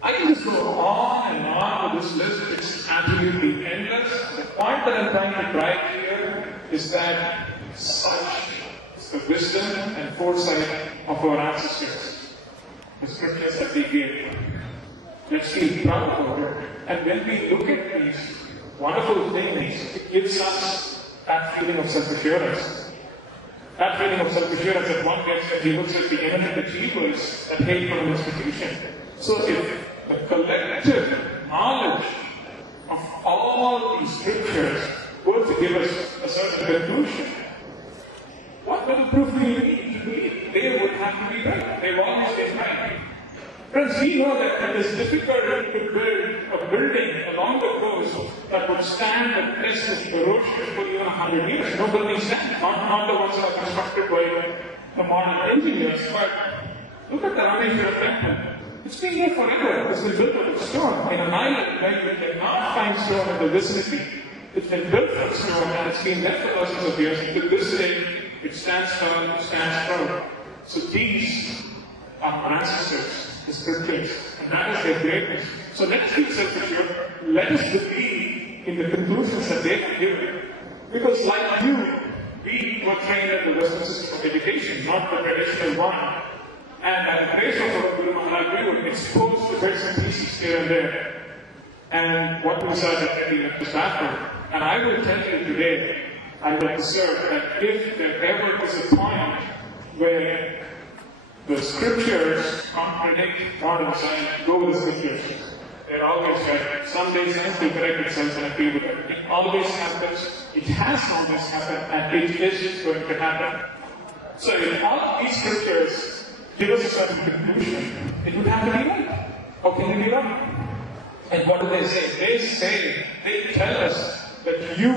I can just go on and on with this list. It's absolutely endless. The point that I'm trying to drive here is that such is the wisdom and foresight of our ancestors. The scriptures that they gave. Let's be proud of it. And when we look at these wonderful things, it gives us that feeling of self-assurance. That feeling of self-assurance that one gets when he looks at the eminent achievers that hail from an institution. So if the collective knowledge of all these scriptures were to give us a certain conclusion, what little proof do you need to believe? They would have to be right. They've always been right. Friends, we know that it is difficult to build a building along the coast that would stand the test of erosion for even 100 years. No building stands, not the ones that are constructed by the modern engineers, but look at the Rameshwara temple. It's been here forever. It's been built out of stone. In an island where you cannot find stone in the vicinity, it's been built from stone and it's been there for thousands of years. To this day, it stands firm, it stands proud. So these are our ancestors, the scriptures, and that is their greatness. So let us be self-assured. Let us believe in the conclusions that they have given. Because like you, we were trained in the Western system of education, not the traditional one. And by the grace of our Guru Maharaj, we would expose the bits and pieces here and there. And what we saw that we have to start from. And I will tell you today, I will observe that if there ever is a point where the scriptures contradict modern science, go with the scriptures. They're always right. Some days science will correct itself and agree with it. It always happens. It has always happened, and it is going to happen. So if all these scriptures give us a certain conclusion, it would have to be right. How can it be wrong? And what do they say? They tell us that you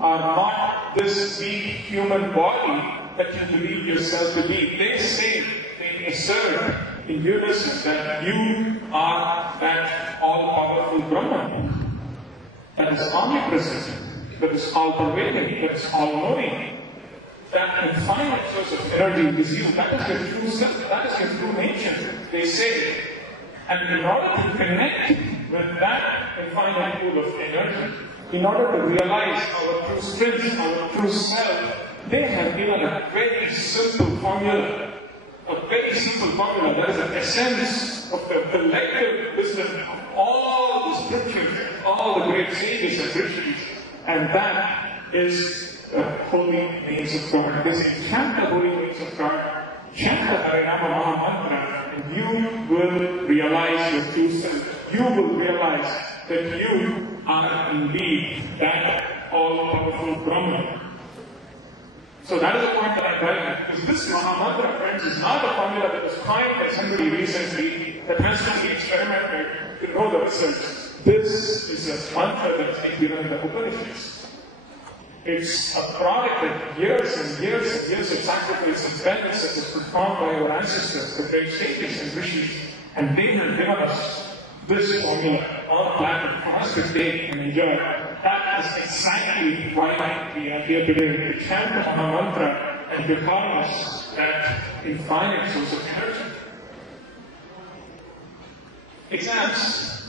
are not this weak human body that you believe yourself to be. They say, they assert in unison that you are that all-powerful Brahman that is omnipresent, that is all-pervading, that is all-knowing. That infinite source of energy is you. That is your true self. That is your true nature, they say. And in order to connect with that infinite pool of energy, in order to realize our true strength, our true self, they have given a very simple formula. A very simple formula that is the essence of the collective wisdom of all the scriptures, all the great sages and rishis. And that is the holy names of God. They say, chant the holy names of God, chant the Arangam Mahamantra, and you will realize your true self. You will realize that you are indeed that all-powerful Brahman. So that is the point that I'm driving at. Because this Mahamantra, friends, is not a formula that was coined by somebody recently that has to be experimented to know the results. This is a mantra that has been given in the Upanishads. It's a product of years and years and years of sacrifice and penance that was performed by our ancestors, the great sages and rishis. And they have given us this formula on planet for us to take and enjoy. That is exactly why we are here today, to chant the Mahamantra and to harness that infinite source of energy. Exams.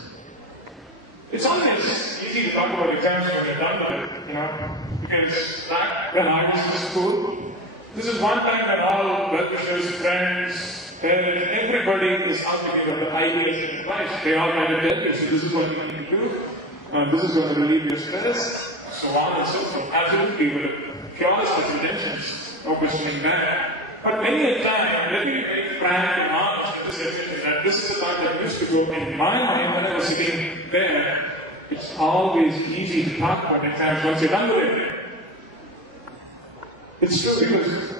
It's always easy to talk about exams when you're done with it, you know. Because back when I was in school, this is one time when all well-wishers, friends, everybody is talking about the ideas in life. They all try to tell you, so this is what you need to do, this is going to relieve your stress, so on and so forth. Absolutely, with purest of intentions, no questioning that. But many a time, let me be very frank and honest in this admission that this is the time that used to go in my mind when I was sitting there. It's always easy to talk about exams once you're done with it. It's true because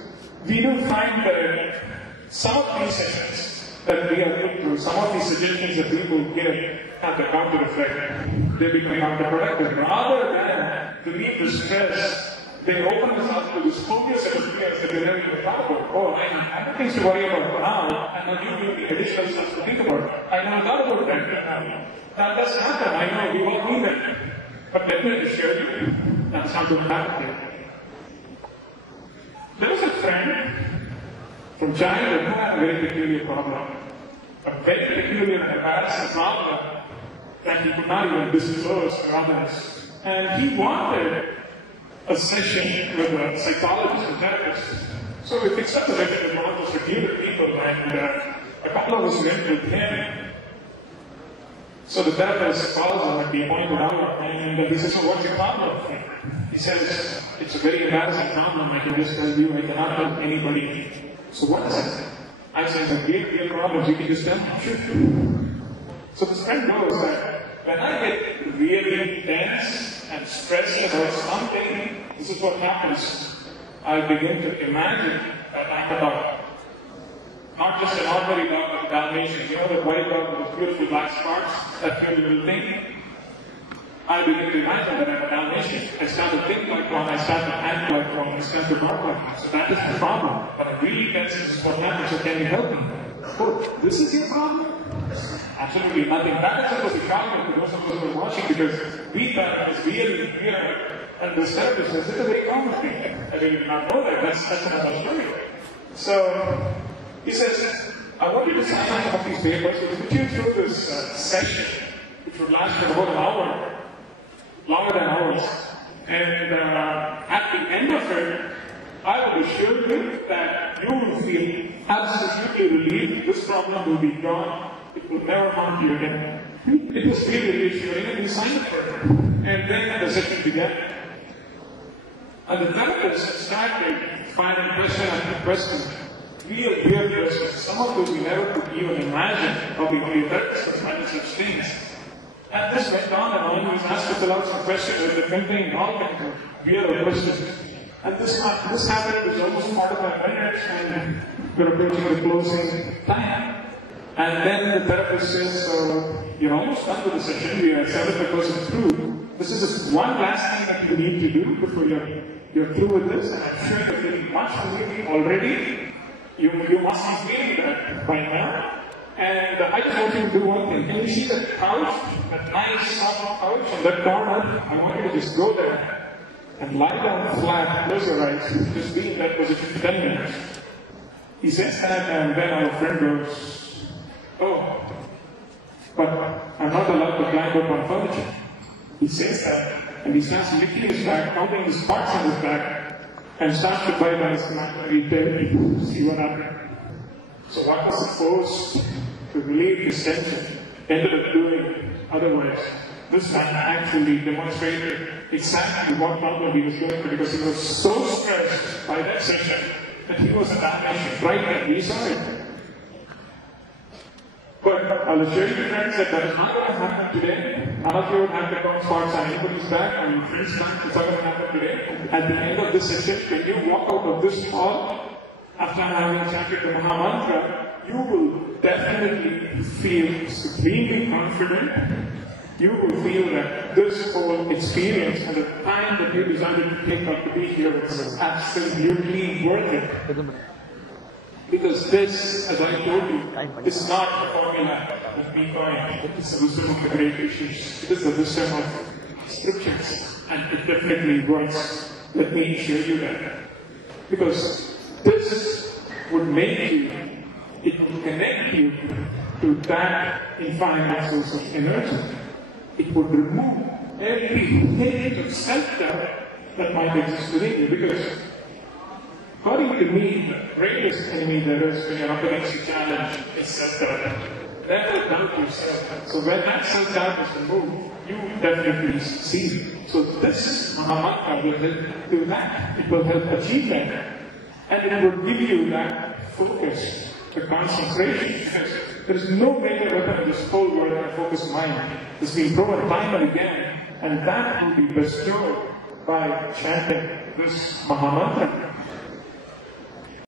we do find that some of these sessions that we are put through, some of these suggestions that people give have the counter effect. They become counterproductive. Rather than to relieve the stress, they open us up to this whole new set of fears that they never even thought about. Oh, I have things to worry about now, and now you give me additional stuff to think about. I never thought about that. That does happen. I know we all need that. But let me assure you, that's not going to happen here. There was a friend from childhood who had a very peculiar problem. a very peculiar and embarrassing problem that he could not even disclose to others. And he wanted a session with a psychologist and therapist. So we fixed up a session with one of those reputed people, and a couple of us went with him. So the therapist calls him and he pointed out, and he says, "So what's your problem?" He says, "It's a very embarrassing problem. I can just tell you, I cannot help anybody." "So what is it?" I said, "The real problems, you can just tell me." "Sure." So this friend knows that when I get really tense and stressed about something, this is what happens. I begin to imagine that I'm a dog. Not just an ordinary dog, but a Dalmatian. You know the white dog with beautiful black spots, that cute little thing? I begin to imagine that I'm a Dalmatian. I start to think like one, I start to act like one, I start to bark like one. So that is the problem. But I'm really tense, this is what happens, so can you help me? "Oh, this is your problem?" Absolutely nothing. That is supposed to be shocking to those of us who are watching, because we thought it was really weird. And this therapist says, "It's a very common thing." I did not know that. That's another story. So he says, "I want you to sign up some of these papers. We'll put you through this session, which would last for about an hour, longer than hours. And at the end of it, I will assure you that you will feel absolutely relieved. This problem will be gone. It will never haunt you again." It was really reassuring, and we signed up for it. And then the session began. And the therapist started finding question after question, real weird questions. Some of those we never could even imagine, probably only a therapist could find such things. And this went on and on. He was asked to fill out some questions that contained all kinds of weird questions. And this happened, it was almost 45 minutes, and we're approaching the closing time. And then the therapist says, "So you're almost done with the session. We are 70% through. This is just one last thing that you need to do before you're through with this. And I'm sure you're getting much relief already. You must be feeling that by now. And I just want you to do one thing. Can you see that couch, that nice soft couch in that corner? I want you to just go there and lie down flat, close your eyes, just be in that position for 10 minutes." He says that, and then our friend goes, "Oh, but I'm not allowed to climb up on furniture." He says that, and he starts licking his back, counting the spots on his back, and starts to bite on his imaginary tail. See what happened? So what was supposed to relieve his tension ended up doing otherwise. This man actually demonstrated exactly what problem he was going through, because he was so stressed by that session that he was a Dalmatian. Right there, we saw it. But I'll assure you, friends, that is not going to happen today. None of you would have to come spots on anybody's back or your friend's back. It's not going to happen today. At the end of this session, when you walk out of this hall, after having chanted the Mahamantra, you will definitely feel supremely confident. You will feel that this whole experience and the time that you decided to take up to be here was absolutely worth it. Because this, as I told you, is not a formula of Bitcoin. It's the wisdom of the great issues. It is the wisdom of scriptures. And it definitely works. Let me show you that. Because this would make you, it would connect you to that infinite source of energy. It would remove every hint of self-doubt that might exist within you. Because according to me, the greatest enemy there is when you're up against a challenge is self-doubt. Never doubt yourself. So when that self-doubt is removed, you definitely succeed. So this Mahamantra will help do that. It will help achieve that. And it will give you that focus, the concentration. Because there is no greater weapon in this whole world than a focused mind. It's been proven time and again. And that will be bestowed by chanting this Mahamantra.